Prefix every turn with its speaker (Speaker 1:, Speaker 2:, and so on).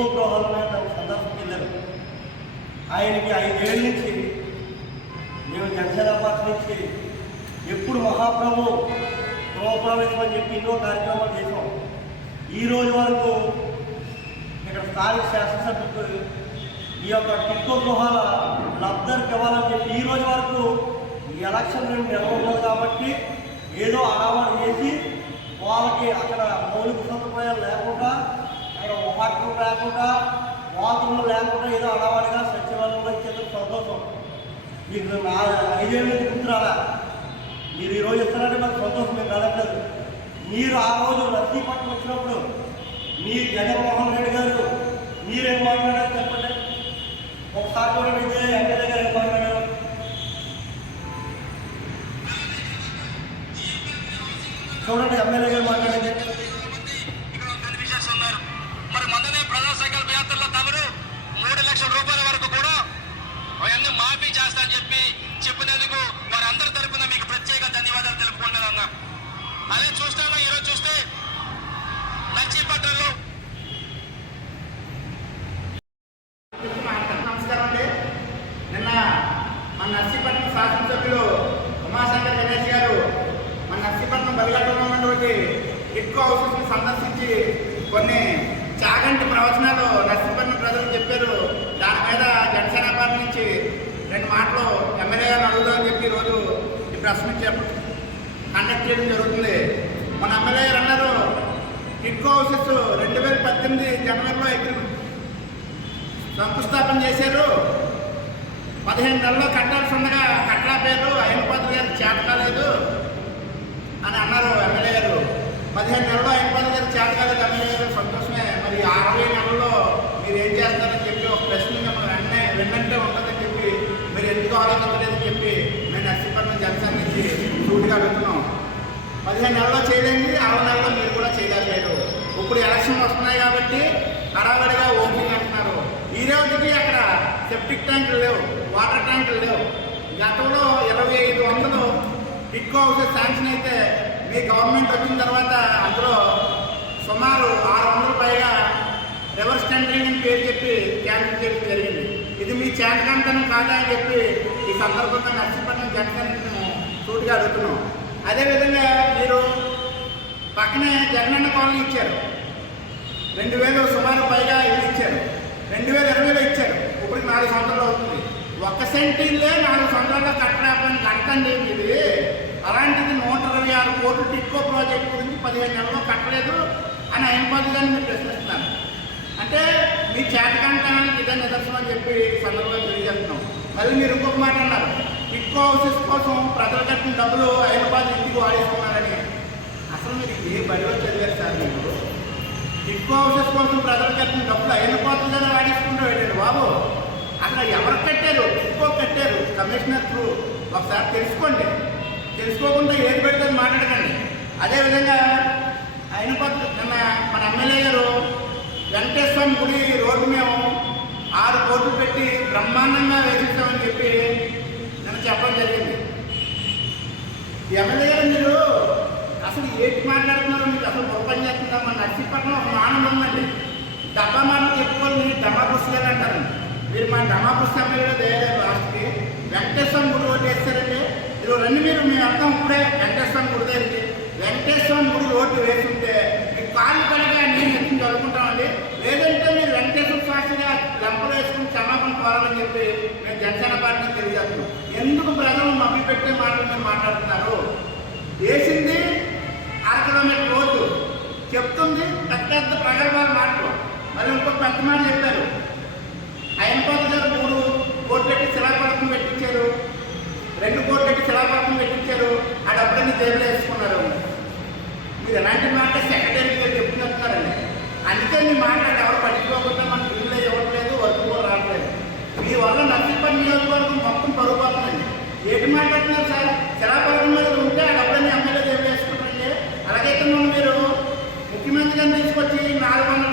Speaker 1: ఎక్కువ గృహాలు ఉన్నాయో దానికి సందర్శనకి వెళ్ళారు. ఆయనకి ఐదేళ్ళ నుంచి మేము జనసేన పార్టీ నుంచి ఎప్పుడు మహాప్రభు గృహప్రవేశం అని చెప్పి ఎన్నో కార్యక్రమాలు చేసాం ఈ రోజు వరకు ఇక్కడ స్థానిక శాసనసభ్యులకు ఈ యొక్క టిక్కో గృహాల లబ్ధరికి ఇవ్వాలని చెప్పి ఈ రోజు వరకు ఈ ఎలక్షన్ రెండు నెల కాబట్టి ఏదో అలవాటు చేసి వాళ్ళకి అక్కడ మౌలిక సదుపాయాలు లేకుండా అక్కడ వాటర్ లేకుండా బాత్రూమ్ లేకుండా ఏదో అలవాటుగా సచివాలయంలో ఇచ్చేందుకు సంతోషం. మీకు నా ఐదేళ్ళ నుంచి మీరు ఈరోజు ఇస్తారంటే మాకు సంతోషం మీకు కలగలేదు మీరు ఆ రోజు నర్సీపట్నం వచ్చినప్పుడు మీ జగన్మోహన్ రెడ్డి
Speaker 2: మూడు లక్షల రూపాయల వరకు కూడా అవన్నీ మాఫీ చేస్తా అని చెప్పి చెప్పినందుకు వారందరి తరఫున మీకు ప్రత్యేక ధన్యవాదాలు తెలుపుకుంటున్నాను అన్న. అదే చూస్తాను ఈరోజు చూస్తే నర్సీపట్నంలో
Speaker 3: నమస్కారం అండి. నిన్న మన నర్సీపట్నం శాసనసభ్యులు ఉమాశంకర్ గణేష్ గారు మన నర్సీపట్నం బలిగట్టులో ఉన్నటువంటి ఎక్కువ హౌసెస్ని సందర్శించి కొన్ని చాగంటి ప్రవచనాలు నర్సీపట్నం ప్రజలకు చెప్పారు దాని మీద జనసేన పార్టీ నుంచి రెండు మాటలు ఎమ్మెల్యే గారిని అడుగుదామని చెప్పి ఈరోజు ఈ ప్రెస్ మీట్ కండక్ట్ చేయడం జరుగుతుంది. మన ఎమ్మెల్యే గారు అన్నారు టిట్కో హౌసెస్ రెండు వేల పద్దెనిమిది జనవరిలో శంకుస్థాపన చేశారు. పదిహేను నెలల్లో కట్టాల్సి ఉండగా కట్టలేకపోయారు అయ్యనపాత్ర గారు చేత కాలేదు అని అన్నారు ఎమ్మెల్యే గారు. పదిహేను నెలల్లో అయ్యనపాత్ర గారు చేత కాలేదు ఎమ్మెల్యే గారు సంతోషమే మరి అరవై నెలల్లో మీరు ఏం చేస్తారని చెప్పి ఒక ప్రశ్న మిమ్మల్ని వెంటనే వెన్నంటే ఉంటుందని చెప్పి మీరు ఎందుకు ఆలోచించలేదని చెప్పి మేము నర్సీపట్నం జనసేన నుంచి సూటిగా అడుగుతున్నాం పదిహేను నెలలో చేయలేండి ఆరు నెలలో మీరు కూడా చేయలేకపోయారు ఇప్పుడు ఎలక్షన్ వస్తున్నాయి కాబట్టి హడావడిగా ఓపెనింగ్ అంటున్నారు. ఈ రోజుకి అక్కడ సెప్టిక్ ట్యాంకులు లేవు వాటర్ ట్యాంకులు లేవు. గతంలో ఇరవై ఐదు వందలు టిక్కో హౌసెస్ శాంక్షన్ అయితే మీ గవర్నమెంట్ వచ్చిన తర్వాత అందులో సుమారు ఆరు వందల పైగా రివర్స్ టెండరింగ్ అని పేరు చెప్పి క్యాన్సిల్ చేయడం జరిగింది. ఇది మీ చేతకంతనం కాదా అని చెప్పి ఈ సందర్భంగా నర్సీపట్నం జనసేన మేము సూటిగా అడుగుతున్నాం. అదేవిధంగా పక్కనే జగనన్న కాలనీ ఇచ్చారు. రెండు వేలు సుమారు పైగా ఇల్లు ఇచ్చారు. రెండు వేల ఇరవైలో ఇచ్చారు. ఇప్పుడు నాలుగు సంవత్సరాలు అవుతుంది. ఒక్క సెంట్ ఇల్లే నాలుగు సంవత్సరాల్లో కట్టడానికి కట్టండి ఇది అలాంటిది నూట ఇరవై ఆరు కోట్లు టిక్కో ప్రాజెక్ట్ గురించి పదిహేను నెలల్లో కట్టలేదు అని ఆయన కానీ మీరు ప్రశ్నిస్తున్నారు. అంటే మీ చేతకంటానికి ఇదే నిదర్శనం అని చెప్పి సందర్భంగా తెలియజేస్తున్నాం. మళ్ళీ మీరు ఇంకొక మాట అన్నారు. టిక్కో హౌసెస్ కోసం ప్రజలు కట్టిన డబ్బులు హైదరాబాద్ ఇంటికి వాడేసుకున్నారని. అసలు మీరు ఏ బడిలో చదివారు సార్ మీరు? ఎక్కువ హౌసెస్ కోసం ప్రజలు కట్టిన డబ్బులు అయినపోతుందని వాడేసుకుంటారు వెళ్ళాడు బాబు. అక్కడ ఎవరు కట్టారు? ఎక్కువ కట్టారు. Commissioner through. ఒకసారి తెలుసుకోండి. తెలుసుకోకుండా ఏది పెడితే మాట్లాడకండి. అదేవిధంగా అయినపోతు నిన్న మన ఎమ్మెల్యే గారు వెంకటేశ్వరం గుడి రోడ్డు మేము ఆరు కోట్లు పెట్టి బ్రహ్మాండంగా వేసిస్తామని చెప్పి నిన్న చెప్పడం జరిగింది. ఎమ్మెల్యే అసలు ఏంటి మాట్లాడుతున్నారో? మీకు అసలు ఓపెన్ చేస్తుందా మన నర్సీపట్నం ఒక మానం ఉందండి. డబ్బా మాటలు మీరు డబ్బా పుస్తకాలు అంటారు. మీరు మా డబ్బా పుస్తకం మీద లాస్ట్కి. వెంకటేశ్వరం గుడి రోడ్డు వేస్తారంటే ఇది రండి మీరు మేము అర్థం ఇప్పుడే. వెంకటేశ్వరం గుడి దగ్గరికి. వెంకటేశ్వరం గుడి రోడ్డు వేస్తుంటే మీ కాళ్ళు కడగా నేను ఎత్తుని చదువుకుంటామండి. లేదంటే మీరు వెంకటేశ్వర శాస్త్రిగా లంపలు వేసుకుని క్షమాపణ కోరాలని చెప్పి మేము జనసేన పార్టీని తెలియజేస్తున్నాం. ఎందుకు ప్రజలు మభ్య పెట్టే మాటలు మీరు మాట్లాడుతున్నారు? వేసింది కిలోమీటర్ రోడ్డు చెప్తుంది పెద్ద పెద్ద ప్రగల్భాల మాటలు. మరి ఇంకొక పెద్ద మాట చెప్పారు. ఆయన గారు మూడు కోట్లు పెట్టి శిలాపథకం పెట్టించారు. రెండు కోట్లు పెట్టి శిలాపథకం పెట్టించారు. ఆ డబ్బులన్నీ జేబులో వేసుకున్నారు. మీరు ఎలాంటి మాట సెక్రటరీ గారు చెప్తున్నారండి అందుకే మీ మాట ఎవరు పట్టించుకోకుండా మన బిల్లులు ఇవ్వట్లేదు వర్క్ కూడా రావట్లేదు. మీ వల్ల నర్సీపల్లి నియోజకవర్గం మొత్తం పరుగు ఏంటి మాట్లాడుతున్నారు సార్ శిలాపథకం మీద ఉంటే ఆ డబ్బులన్నీ ఎమ్మెల్యే జేబులో వేసుకుంటారండి అలాగైతే మనం మీరు ముఖ్యమంత్రి గారిని తీసుకొచ్చి నాలుగు వందల